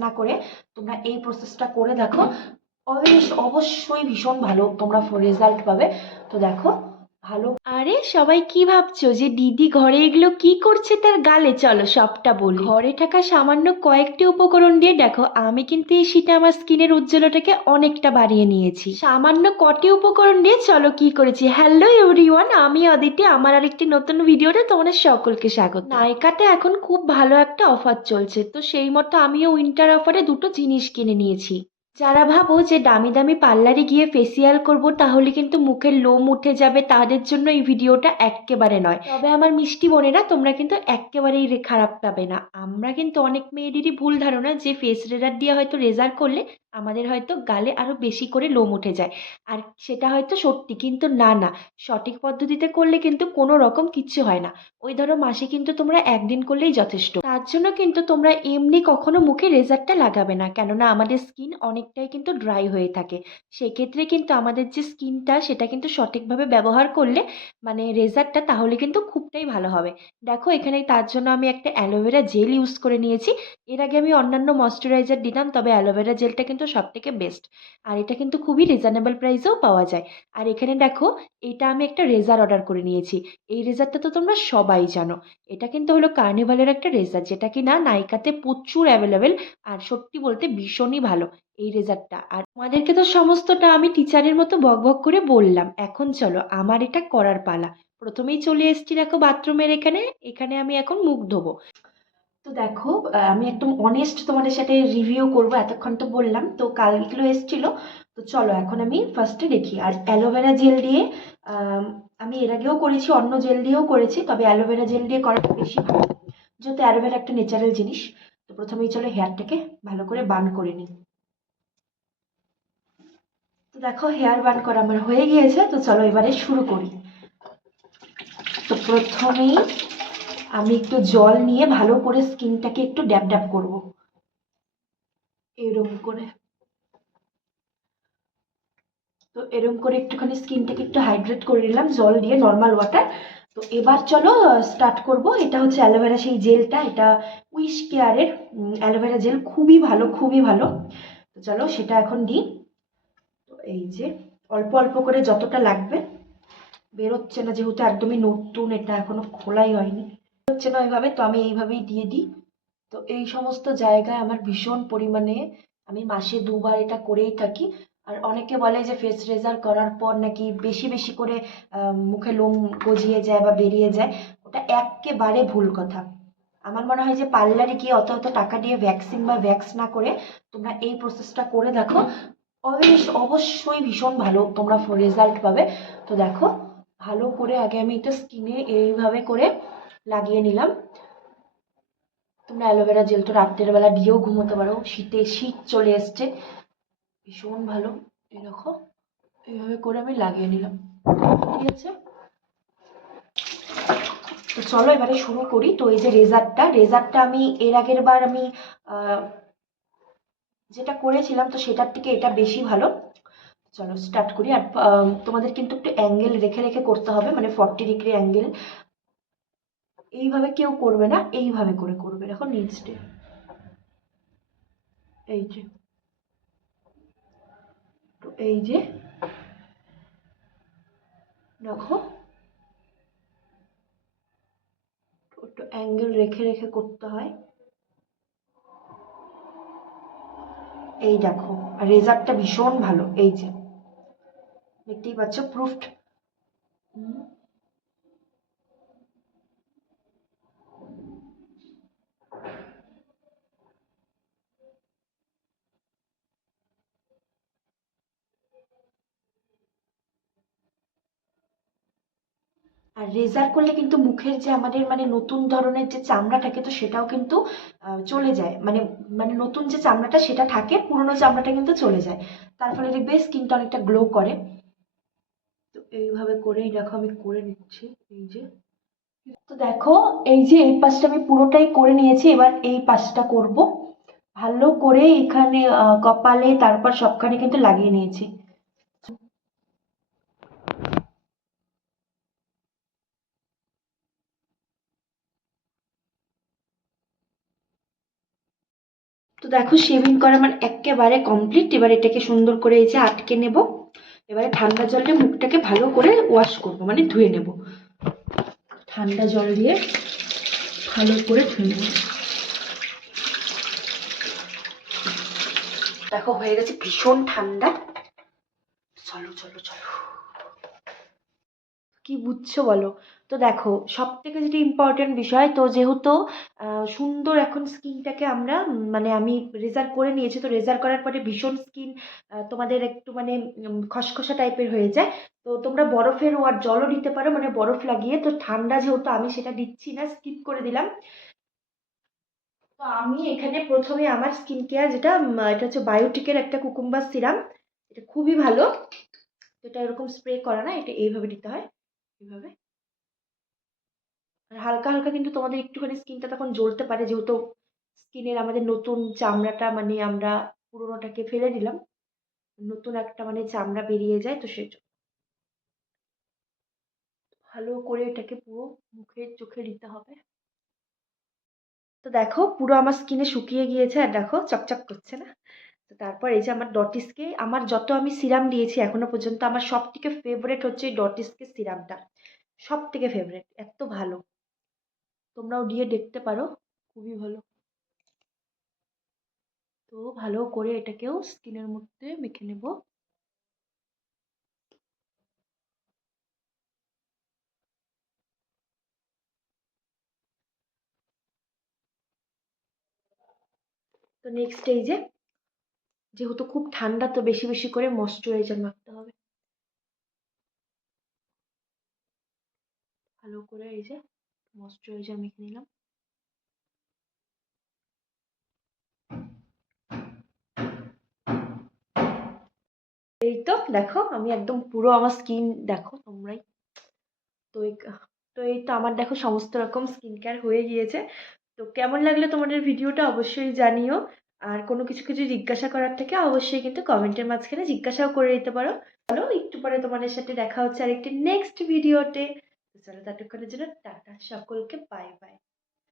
না করে তোমরা এই প্রসেসটা করে দেখো। অবশ্য- অবশ্যই ভীষণ ভালো তোমরা রেজাল্ট পাবে। তো দেখো ভালো। আরে, সবাই কি ভাবছ যে দিদি ঘরে এগুলো কি করছে তার গালে? চলো সবটা বল। ঘরে থাকা সামান্য কয়েকটি উপকরণ দিয়ে দেখো, আমি কিন্তু এই শীতে আমার স্কিনের উজ্জ্বলতাকে অনেকটা বাড়িয়ে নিয়েছি। সামান্য কটি উপকরণ দিয়ে চলো কি করেছি? হ্যালো এভরিওয়ান আমি অদিতি আমার আরেকটি নতুন ভিডিওতে তোমাদের সকলকে স্বাগত। নাইকাতে এখন খুব ভালো একটা অফার চলছে, তো সেই মতো আমিও উইন্টার অফারে দুটো জিনিস কিনে নিয়েছি। যারা ভাবো যে দামি দামি পার্লারে গিয়ে ফেসিয়াল করব, তাহলে কিন্তু মুখের লোম উঠে যাবে, তাদের জন্য এই ভিডিওটা এক্কেবারে নয়। তবে আমার মিষ্টি বোনেরা, তোমরা কিন্তু এক্কেবারেই রে- খারাপ পাবে না। আমরা কিন্তু অনেক মেয়েদেরই ভুল ধারণা যে ফেস রেজার দিয়ে হয়তো রেজার করলে আমাদের হয়তো গালে আরও বেশি করে লোম উঠে যায়। আর সেটা হয়তো সত্যি, কিন্তু না না। সঠিক পদ্ধতিতে করলে কিন্তু কোনো রকম কিচ্ছু হয় না। ওই ধরো মাসে কিন্তু তোমরা একদিন করলেই যথেষ্ট। তার জন্য কিন্তু তোমরা এমনি কখনো মুখে রেজারটা লাগাবে না। কেননা আমাদের স্কিন অনেকটাই কিন্তু ড্রাই হয়ে থাকে। সেক্ষেত্রে কিন্তু আমাদের যে স্কিনটা সেটা কিন্তু সঠিকভাবে ব্যবহার করলে মানে রেজারটা তাহলে কিন্তু খুবটাই ভালো হবে। দেখো, এখানে তার জন্য আমি একটা অ্যালোভেরা জেল ইউজ করে নিয়েছি। এর আগে আমি অন্যান্য ময়শ্চারাইজার দিতাম, তবে অ্যালোভেরা জেলটা কিন্তু সব থেকে বেস্ট আর এটা কিন্তু খুবই রিজনেবল প্রাইসেও পাওয়া যায়। আর এখানে দেখো, এটা আমি একটা রেজার অর্ডার করে নিয়েছি। এই রেজারটা তো তোমরা সবাই জানো। এটা কিন্তু হলো কার্নিভালের একটা রেজার যেটা কি না নাইকাতে প্রচুর অ্যাভেলেবেল আর সত্যি বলতে ভীষণই ভালো। এই রেজারটা আর তোমাদেরকে তো সমস্তটা আমি টিচারের মতো বক বক করে বললাম। এখন চলো, আমার এটা করার পালা। প্রথমেই চলে এসেছি দেখো বাথরুমের এখানে। এখানে আমি এখন মুখ ধোবো। তো দেখো আমি একদম অনেস্ট তোমাদের সাথে রিভিউ করব, এতক্ষণ তো বললাম। তো কালগুলো এসেছিল। তো চলো, এখন আমি ফার্স্টে দেখি। আর অ্যালোভেরা জেল দিয়ে, আমি এর আগেও করেছি, অন্য জেল দিয়েও করেছি, তবে অ্যালোভেরা জেল দিয়ে করাটা বেশি ভালো যেহেতু অ্যালোভেরা একটা ন্যাচারাল জিনিস, তো প্রথমেই চলো হেয়ারটাকে ভালো করে বান করে নিই। দেখো হেয়ার বান করা আমার হয়ে গিয়েছে, তো চলো এবারে শুরু করি। তো প্রথমেই আমি একটু জল নিয়ে ভালো করে স্কিনটাকে একটু ড্যাব ড্যাব করব। এরকম করে। তো এরকম করে একটুখানি স্কিনটাকে একটু হাইড্রেট করে নিলাম, জল দিয়ে নর্মাল ওয়াটার তো এবার চলো স্টার্ট করব। এটা হচ্ছে অ্যালোভেরা সেই জেলটা এটা উইশ কেয়ারের অ্যালোভেরা জেল খুবই ভালো খুবই ভালো। তো চলো সেটা এখন দিই। এই যে, অল্প অল্প করে যতটা লাগবে, বেরোচ্ছে না যেহেতু একদমই নতুন, এটা এখনও খোলাই হয়নি। হচ্ছে না ওইভাবে, তো আমি এইভাবেই দিয়ে দিই। তো এই সমস্ত জায়গায় আমার ভীষণ পরিমাণে আমি মাসে দুবার এটা করেই থাকি। আর অনেকে বলে যে ফেস রেজার করার পর নাকি বেশি বেশি করে মুখে লোম গজিয়ে যায় বা বেরিয়ে যায়, ওটা একেবারে ভুল কথা। আমার মনে হয় যে পার্লারে গিয়ে অত অত টাকা দিয়ে ভ্যাকসিন বা ভ্যাক্স না করে তোমরা এই প্রসেসটা করে দেখো। অবশ্যই ভীষণ ভালো তোমরা রেজাল্ট পাবে। তো দেখো ভালো করে আগে আমি এটা স্কিনে এইভাবে করে লাগিয়ে নিলাম। তোমরা অ্যালোভেরা জেল তো রাত্রের বেলা দিয়েও ঘুমোতে পারো। শীতে শীত চলে এসছে। ভীষণ ভালো। দেখো এইভাবে করে আমি লাগিয়ে নিলাম। ঠিক আছে? তো চলো এবারে শুরু করি। তো এই যে রেজারটা রেজারটা আমি এর আগের বার আমি আহ, যেটা করেছিলাম, তো সেটার থেকে এটা বেশি ভালো। চলো স্টার্ট করি। আর তোমাদের কিন্তু একটু অ্যাঙ্গেল রেখে রেখে করতে হবে মানে ফর্টি ডিগ্রি অ্যাঙ্গেল এইভাবে কেউ করবে না, এইভাবে করে করবে। দেখো নিচটে এই যে। তো এই যে, দেখো। একটু অ্যাঙ্গেল রেখে রেখে করতে হয়। এই দেখো রেজাল্টটা ভীষণ ভালো এই যে। দেখতেই পাচ্ছ প্রুফড আর রেজার করলে কিন্তু মুখের যে আমাদের মানে নতুন ধরনের যে চামড়া থাকে, তো সেটাও কিন্তু চলে যায়। মানে মানে নতুন যে চামড়াটা সেটা থাকে, পুরনো চামড়াটা কিন্তু চলে যায়। তার ফলে দেখবে স্কিনটা অনেকটা গ্লো করে। তো এইভাবে করেই দেখো, আমি করে নিচ্ছি, এই যে। তো দেখো, এই যে এই পাশটা আমি পুরোটাই করে নিয়েছি, এবার এই পাশটা করব। ভালো করে এখানে কপালে, তারপর সবখানে কিন্তু লাগিয়ে নিয়েছি। তো দেখো শেভিং করা আমার একেবারে কমপ্লিট এবার এটাকে সুন্দর করে এই যে আটকে নেব। এবারে ঠান্ডা জলে মুখটাকে ভালো করে ওয়াশ করব মানে ধুয়ে নেব। ঠান্ডা জল দিয়ে ভালো করে ধুয়ে নেব। দেখো, হয়ে গেছে ভীষণ ঠান্ডা। চলো চলো চলো। কি বুঝছ বলো? তো দেখো সব থেকে যেটা ইম্পর্টেন্ট বিষয়, তো যেহেতু সুন্দর এখন স্কিনটাকে আমরা মানে আমি রেজার করে নিয়েছি, তো রেজার করার পরে ভীষণ স্কিন তোমাদের একটু মানে খসখসা টাইপের হয়ে যায়। তো তোমরা বরফের আর জলও দিতে পারো মানে বরফ লাগিয়ে, তো ঠান্ডা যেহেতু আমি সেটা দিচ্ছি না স্কিপ করে দিলাম। তো আমি এখানে প্রথমে আমার স্কিন কেয়ার যেটা এটা হচ্ছে বায়োটিকের একটা কুকুম্বার সিরাম এটা খুবই ভালো। এটা এরকম স্প্রে করা না, এটা এইভাবে দিতে হয়। এইভাবে আর হালকা হালকা কিন্তু তোমাদের একটুখানি স্কিনটা তখন জ্বলতে পারে, যেহেতু স্কিনের আমাদের নতুন চামড়াটা মানে আমরা পুরোনোটাকে ফেলে দিলাম। নতুন একটা মানে চামড়া বেরিয়ে যায়, তো সেই। ভালো করে এটাকে পুরো মুখে, চোখে দিতে হবে। তো দেখো, পুরো আমার স্কিনে শুকিয়ে গিয়েছে, আর দেখো, চকচক করছে না। তো তারপর এই যে আমার ডটিসকে আমার যত আমি সিরাম দিয়েছি এখনও পর্যন্ত আমার সব থেকে ফেভারেট হচ্ছে এই ডটিসকে সিরামটা সব থেকে ফেভারেট এত ভালো। তোমরাও দিয়ে দেখতে পারো, খুবই ভালো। তো ভালো করে এটাকেও স্কিনের মধ্যে মেখে নেব। তো নেক্সট এই যে যেহেতু খুব ঠান্ডা, তো বেশি বেশি করে ময়শ্চারাইজার মাখতে হবে। ভালো করে এই যে ময়শ্চারাইজার মেখে নিলাম। এই তো দেখো, আমি একদম পুরো আমার স্কিন দেখো তোমরাই। তো তো এই তো আমার দেখো সমস্ত রকম স্কিন কেয়ার হয়ে গিয়েছে। তো কেমন লাগল তোমাদের ভিডিওটা অবশ্যই জানিও। আর কোনো কিছু কিছু জিজ্ঞাসা করার থেকে অবশ্যই কিন্তু কমেন্টের মাঝখানে জিজ্ঞাসাও করে দিতে পারো। চলো, একটু পরে তোমাদের সাথে দেখা হচ্ছে আরেকটি নেক্সট ভিডিওতে চলো, ততক্ষণের জন্য টাটা, সকলকে বাই বাই